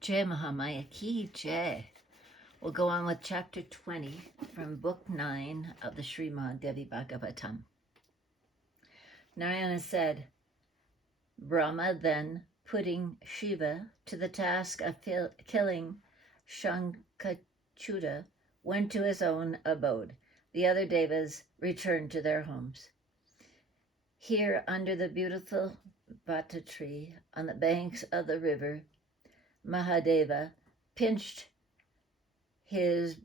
Jai Mahamaya Ki Jai. We'll go on with chapter 20 from book 9 of the Srimad Devi Bhagavatam. Narayana said, Brahma then, putting Shiva to the task of killing Shankachuta, went to his own abode. The other devas returned to their homes. Here, under the beautiful bata tree on the banks of the river, Mahadeva pitched his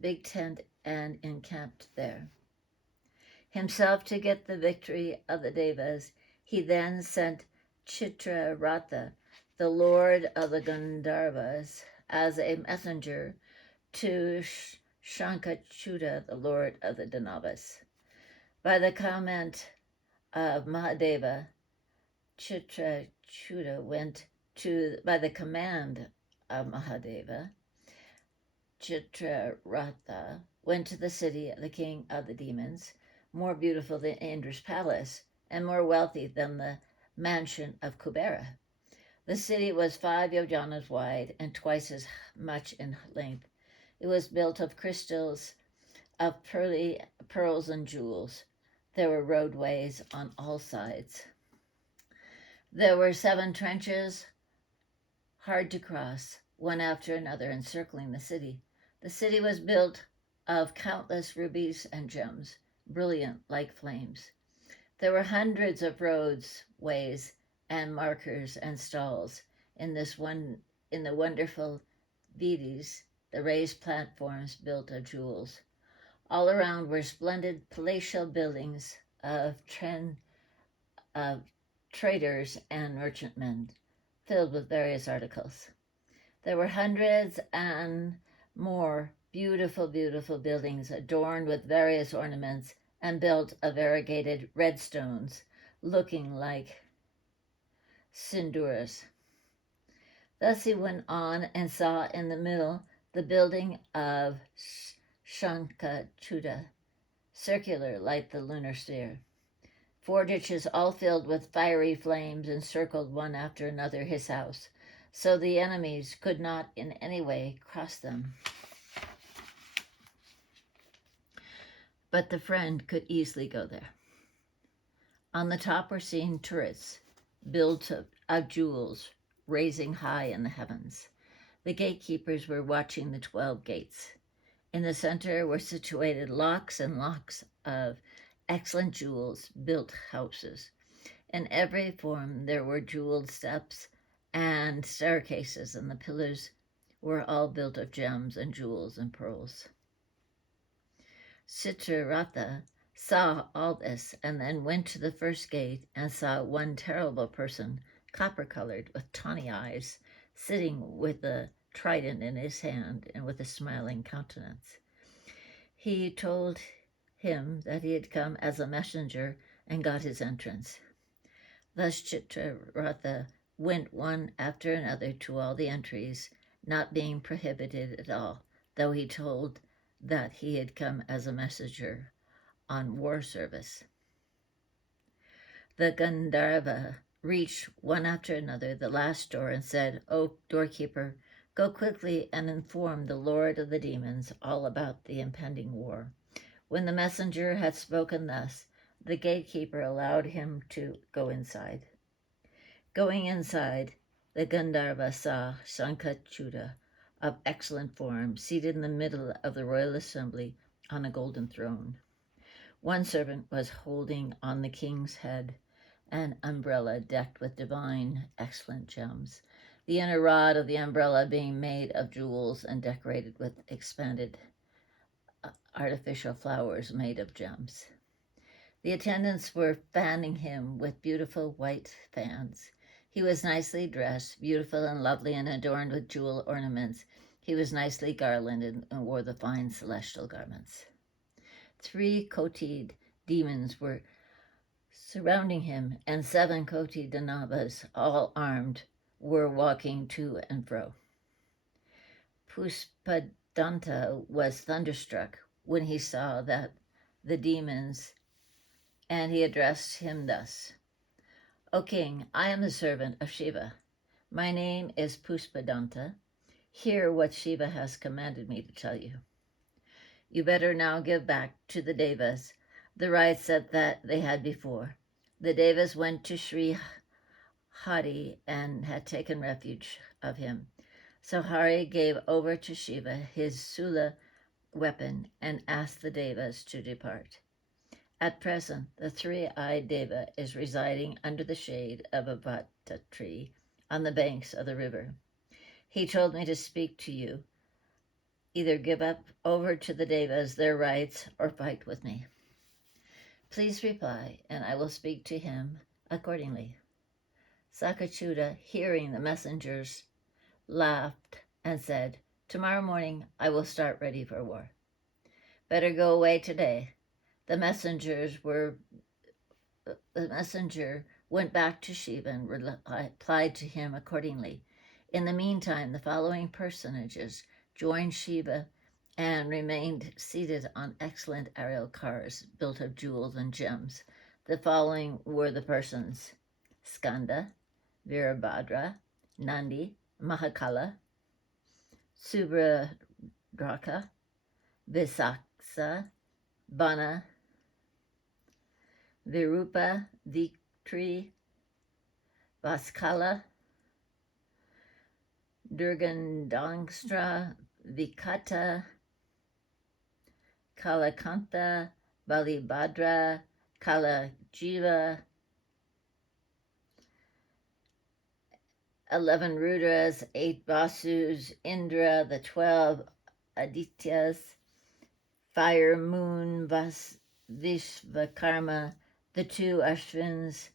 big tent and encamped there. Himself to get the victory of the Devas, he then sent Chitraratha, the lord of the Gandharvas, as a messenger to Shankachuta, the lord of the Danavas. By the command of Mahadeva, Chitrachuta went to the city of the king of the demons, more beautiful than Indra's palace, and more wealthy than the mansion of Kubera. The city was 5 yojanas wide and twice as much in length. It was built of crystals, of pearls and jewels. There were roadways on all sides. There were 7 trenches, hard to cross, one after another, encircling the city. The city was built of countless rubies and gems, brilliant like flames. There were hundreds of roads, ways, and markers and stalls in the wonderful vidis, the raised platforms built of jewels. All around were splendid palatial buildings of traders and merchantmen, filled with various articles. There were hundreds and more beautiful buildings adorned with various ornaments and built of variegated red stones, looking like sinduras. Thus he went on and saw in the middle the building of Shankachuta, circular like the lunar sphere. 4 ditches all filled with fiery flames encircled one after another his house, so the enemies could not in any way cross them. But the friend could easily go there. On the top were seen turrets built of jewels, raising high in the heavens. The gatekeepers were watching the 12 gates. In the center were situated locks and locks of excellent jewels-built houses. In every form there were jeweled steps and staircases, and the pillars were all built of gems and jewels and pearls. Chitraratha saw all this and then went to the first gate and saw one terrible person, copper-colored with tawny eyes, sitting with a trident in his hand and with a smiling countenance. He told him that he had come as a messenger and got his entrance. Thus Chitraratha went one after another to all the entries, not being prohibited at all, though he told that he had come as a messenger on war service. The Gandharva reached one after another the last door and said, "O doorkeeper, go quickly and inform the lord of the demons all about the impending war." When the messenger had spoken thus, the gatekeeper allowed him to go inside. Going inside, the Gandharva saw Shankachuta, of excellent form, seated in the middle of the royal assembly on a golden throne. One servant was holding on the king's head an umbrella decked with divine, excellent gems, the inner rod of the umbrella being made of jewels and decorated with expanded artificial flowers made of gems. The attendants were fanning him with beautiful white fans. He was nicely dressed, beautiful and lovely, and adorned with jewel ornaments. He was nicely garlanded and wore the fine celestial garments. 3 Koti demons were surrounding him, and 7 Koti Danavas, all armed, were walking to and fro. Puspadanta was thunderstruck when he saw that the demons, and he addressed him thus: "O king, I am the servant of Shiva. My name is Pushpadanta. Hear what Shiva has commanded me to tell you. You better now give back to the Devas the rights that they had before. The Devas went to Sri Hari and had taken refuge of him. So Hari gave over to Shiva his Sula weapon and asked the Devas to depart. At present, the three-eyed Deva is residing under the shade of a vata tree on the banks of the river. He told me to speak to you. Either give up over to the Devas their rights or fight with me. Please reply, and I will speak to him accordingly. Sakachuda, hearing the messengers, laughed and said, Tomorrow morning I will start ready for war. Better go away today. The messenger went back to Shiva and replied to him accordingly. In the meantime, the following personages joined Shiva and remained seated on excellent aerial cars built of jewels and gems. The following were the persons: Skanda, Virabhadra, Nandi, Mahakala, Subradraka, Visaksa, Bana, Virupa, Viktri, Vaskala, Durgandangstra, Vikata, Kalakanta, Balibhadra, Kalajiva, 11 Rudras, 8 Vasus, Indra, the 12 Adityas, Fire, Moon, Vishvakarma, the 2 Ashvins,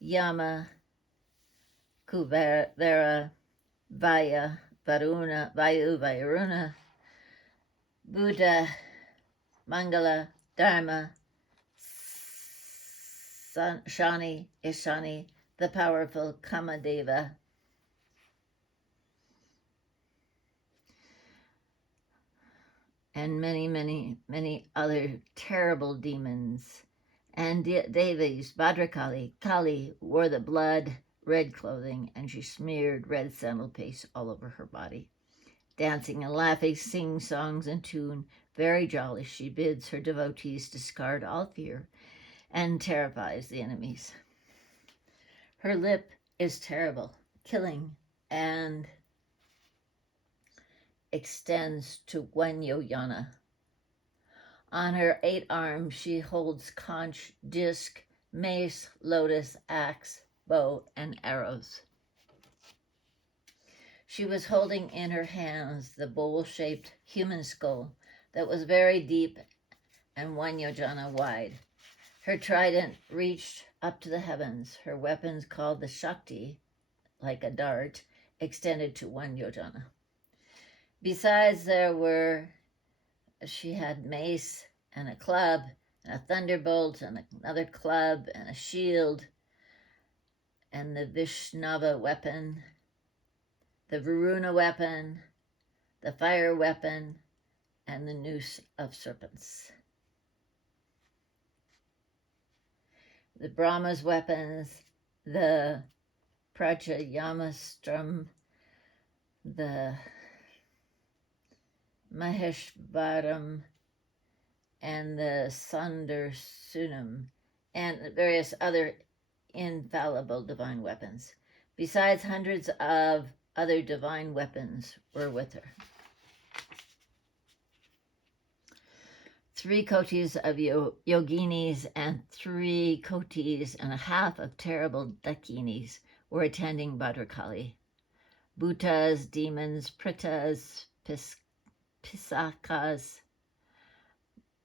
Yama, Kuvera, Vayu, Varuna, Buddha, Mangala, Dharma, Shani, Ishani, the powerful Kamadeva, and many, many, many other terrible demons. And Devis, Bhadrakali, Kali wore the blood red clothing, and she smeared red sandal paste all over her body. Dancing and laughing, singing songs in tune, very jolly, she bids her devotees discard all fear and terrifies the enemies. Her lip is terrible, killing, and extends to 1 yojana. On her 8 arms she holds conch, disc, mace, lotus, axe, bow, and arrows. She was holding in her hands the bowl-shaped human skull that was very deep and 1 yojana wide. Her trident reached up to the heavens. Her weapons, called the Shakti, like a dart, extended to 1 yojana. Besides, she had mace and a club and a thunderbolt and another club and a shield and the Vishnava weapon, the Varuna weapon, the fire weapon, and the noose of serpents. The Brahma's weapons, the Prajayamastam, the Maheshvaram, and the Sandarsunam, and various other infallible divine weapons. Besides, hundreds of other divine weapons were with her. 3 kotis of yoginis and 3 kotis and a half of terrible dakinis were attending Bhadrakali. Bhutas, demons, pritas, pisakas,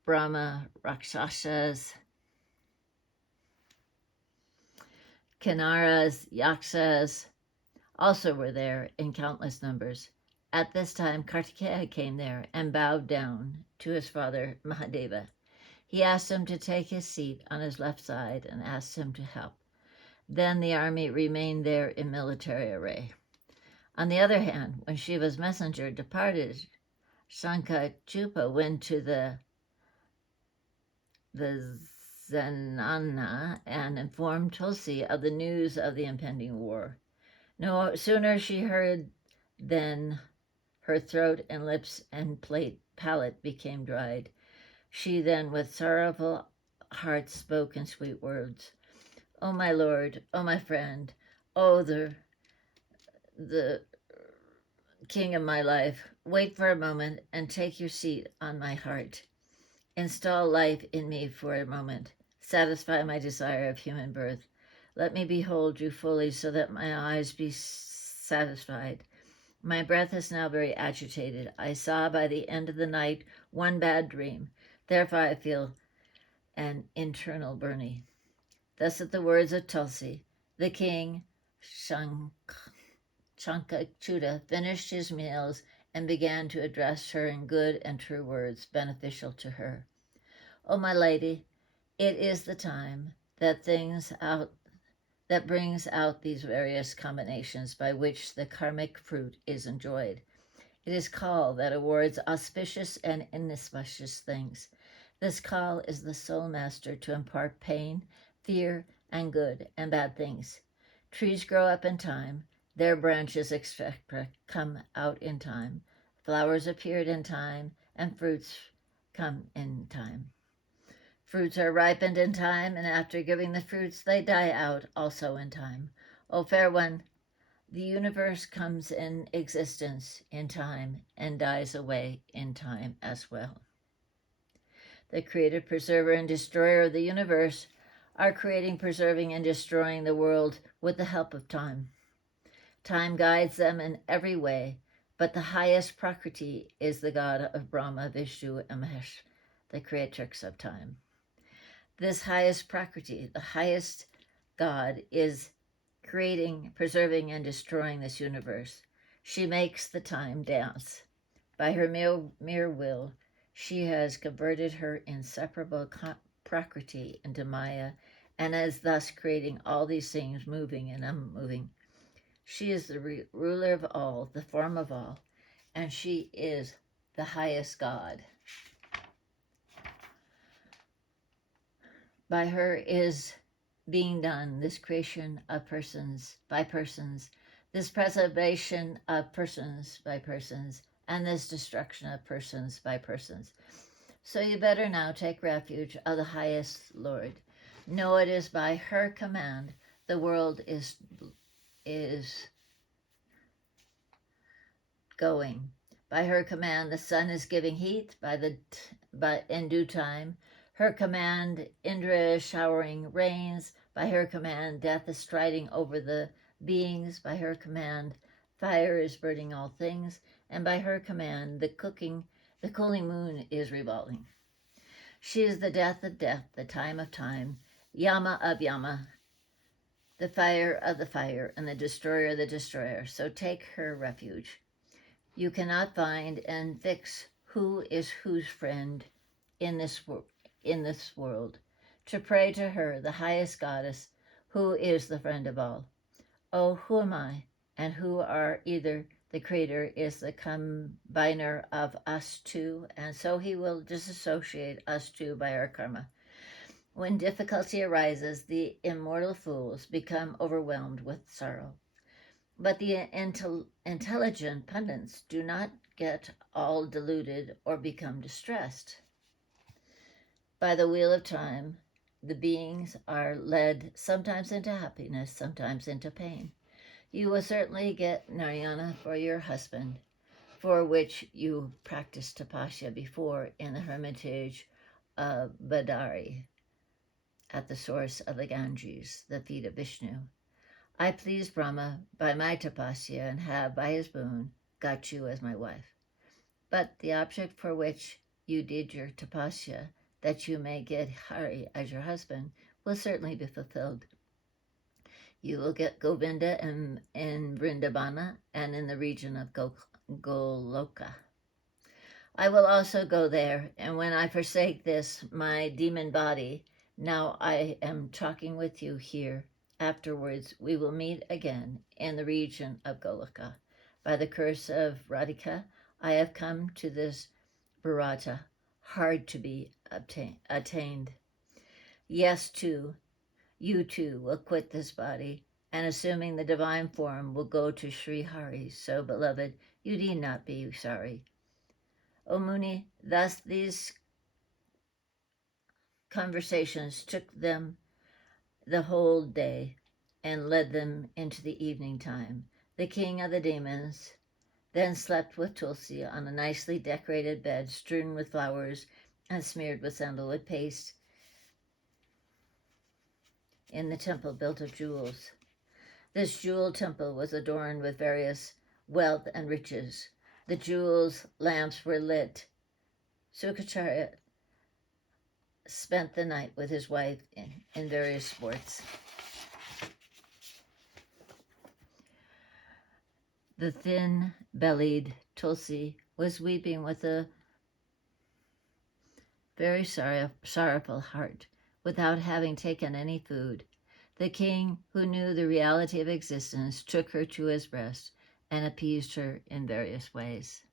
Brahma, Rakshasas, Kinnaras, Yakshas also were there in countless numbers. At this time, Kartikeya came there and bowed down to his father Mahadeva. He asked him to take his seat on his left side and asked him to help. Then the army remained there in military array. On the other hand, when Shiva's messenger departed, Shankachupa went to the Zenana and informed Tulsi of the news of the impending war. No sooner she heard than her throat and lips and palate became dried. She then with sorrowful heart spoke in sweet words. O my lord, O my friend, O the king of my life, wait for a moment and take your seat on my heart. Install life in me for a moment. Satisfy my desire of human birth. Let me behold you fully so that my eyes be satisfied. My breath is now very agitated. I saw by the end of the night one bad dream. Therefore I feel an internal burning. Thus at the words of Tulsi, the king, Chankachuta, finished his meals and began to address her in good and true words beneficial to her. O my lady, it is the time that brings out these various combinations by which the karmic fruit is enjoyed. It is call that awards auspicious and inauspicious things. This call is the soul master to impart pain, fear, and good and bad things. Trees grow up in time, their branches come out in time, flowers appeared in time, and fruits come in time. Fruits are ripened in time, and after giving the fruits, they die out also in time. O fair one, the universe comes in existence in time and dies away in time as well. The creator, preserver, and destroyer of the universe are creating, preserving, and destroying the world with the help of time. Time guides them in every way, but the highest Prakriti is the god of Brahma, Vishnu, and Mahesh, the creatrix of time. This highest Prakriti, the highest God, is creating, preserving, and destroying this universe. She makes the time dance. By her mere will, she has converted her inseparable Prakriti into Maya and is thus creating all these things moving and unmoving. She is the ruler of all, the form of all, and she is the highest God. By her is being done this creation of persons by persons, this preservation of persons by persons, and this destruction of persons by persons. So you better now take refuge of the highest Lord. Know it is by her command the world is going. By her command the sun is giving heat but in due time. Her command Indra is showering rains. By her command death is striding over the beings. By her command fire is burning all things. And by her command the cooling moon is revolving. She is the death of death, the time of time, Yama of Yama, the fire of the fire, and the destroyer of the destroyer. So take her refuge. You cannot find and fix who is whose friend in this world. To pray to her, the highest goddess, who is the friend of all. Oh, who am I, and who are either the creator is the combiner of us two, and so he will disassociate us two by our karma. When difficulty arises, the immortal fools become overwhelmed with sorrow. But the intelligent pundits do not get all deluded or become distressed. By the wheel of time, the beings are led sometimes into happiness, sometimes into pain. You will certainly get Narayana for your husband, for which you practiced tapasya before in the hermitage of Badari, at the source of the Ganges, the feet of Vishnu. I pleased Brahma by my tapasya and have, by his boon, got you as my wife. But the object for which you did your tapasya, that you may get Hari as your husband, will certainly be fulfilled. You will get Govinda in Vrindavana and in the region of Goloka. I will also go there, and when I forsake this, my demon body, now I am talking with you here, afterwards we will meet again in the region of Goloka. By the curse of Radhika, I have come to this Bharata, hard to be attained. Yes, too, you too will quit this body and assuming the divine form will go to Sri Hari. So, beloved, you need not be sorry. O Muni, thus these conversations took them the whole day and led them into the evening time. The king of the demons then slept with Tulsi on a nicely decorated bed strewn with flowers and smeared with sandalwood paste in the temple built of jewels. This jeweled temple was adorned with various wealth and riches. The jewels' lamps were lit. Sukacharya spent the night with his wife in various sports. The thin-bellied Tulsi was weeping with a very sorrowful heart, without having taken any food. The king, who knew the reality of existence, took her to his breast and appeased her in various ways.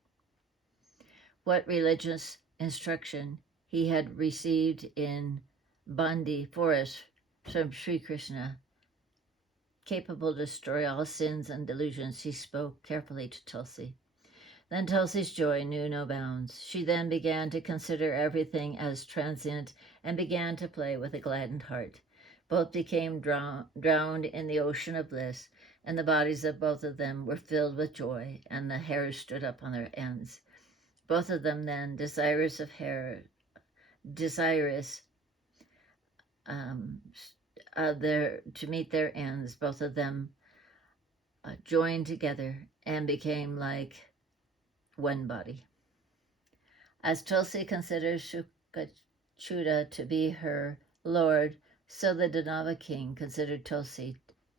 What religious instruction he had received in Bandi forest from Sri Krishna, capable to destroy all sins and delusions, he spoke carefully to Tulsi. Then Tulsi's joy knew no bounds. She then began to consider everything as transient and began to play with a gladdened heart. Both became drowned in the ocean of bliss, and the bodies of both of them were filled with joy, and the hairs stood up on their ends. Both of them then, desirous to meet their ends, both of them joined together and became like one body. As Tulsi considered Shukachuda to be her lord, so the Danava king considered Tulsi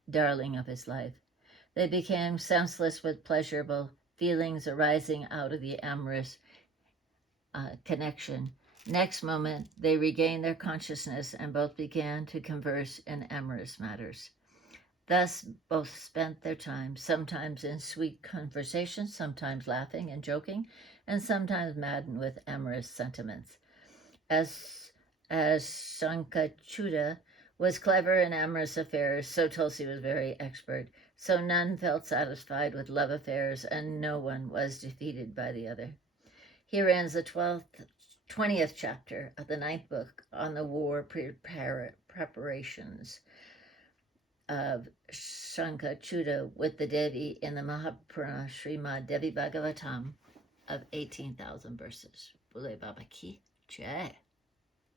darling of his life. They became senseless with pleasurable feelings arising out of the amorous connection. Next moment, they regained their consciousness and both began to converse in amorous matters. Thus, both spent their time, sometimes in sweet conversation, sometimes laughing and joking, and sometimes maddened with amorous sentiments. As Sankachuda was clever in amorous affairs, so Tulsi was very expert. So none felt satisfied with love affairs, and no one was defeated by the other. Here ends the 20th chapter of the 9th book on the war preparations of Shankachuda with the Devi in the Mahapurana Srimad Devi Bhagavatam of 18,000 verses. Bole Baba Ki Jai.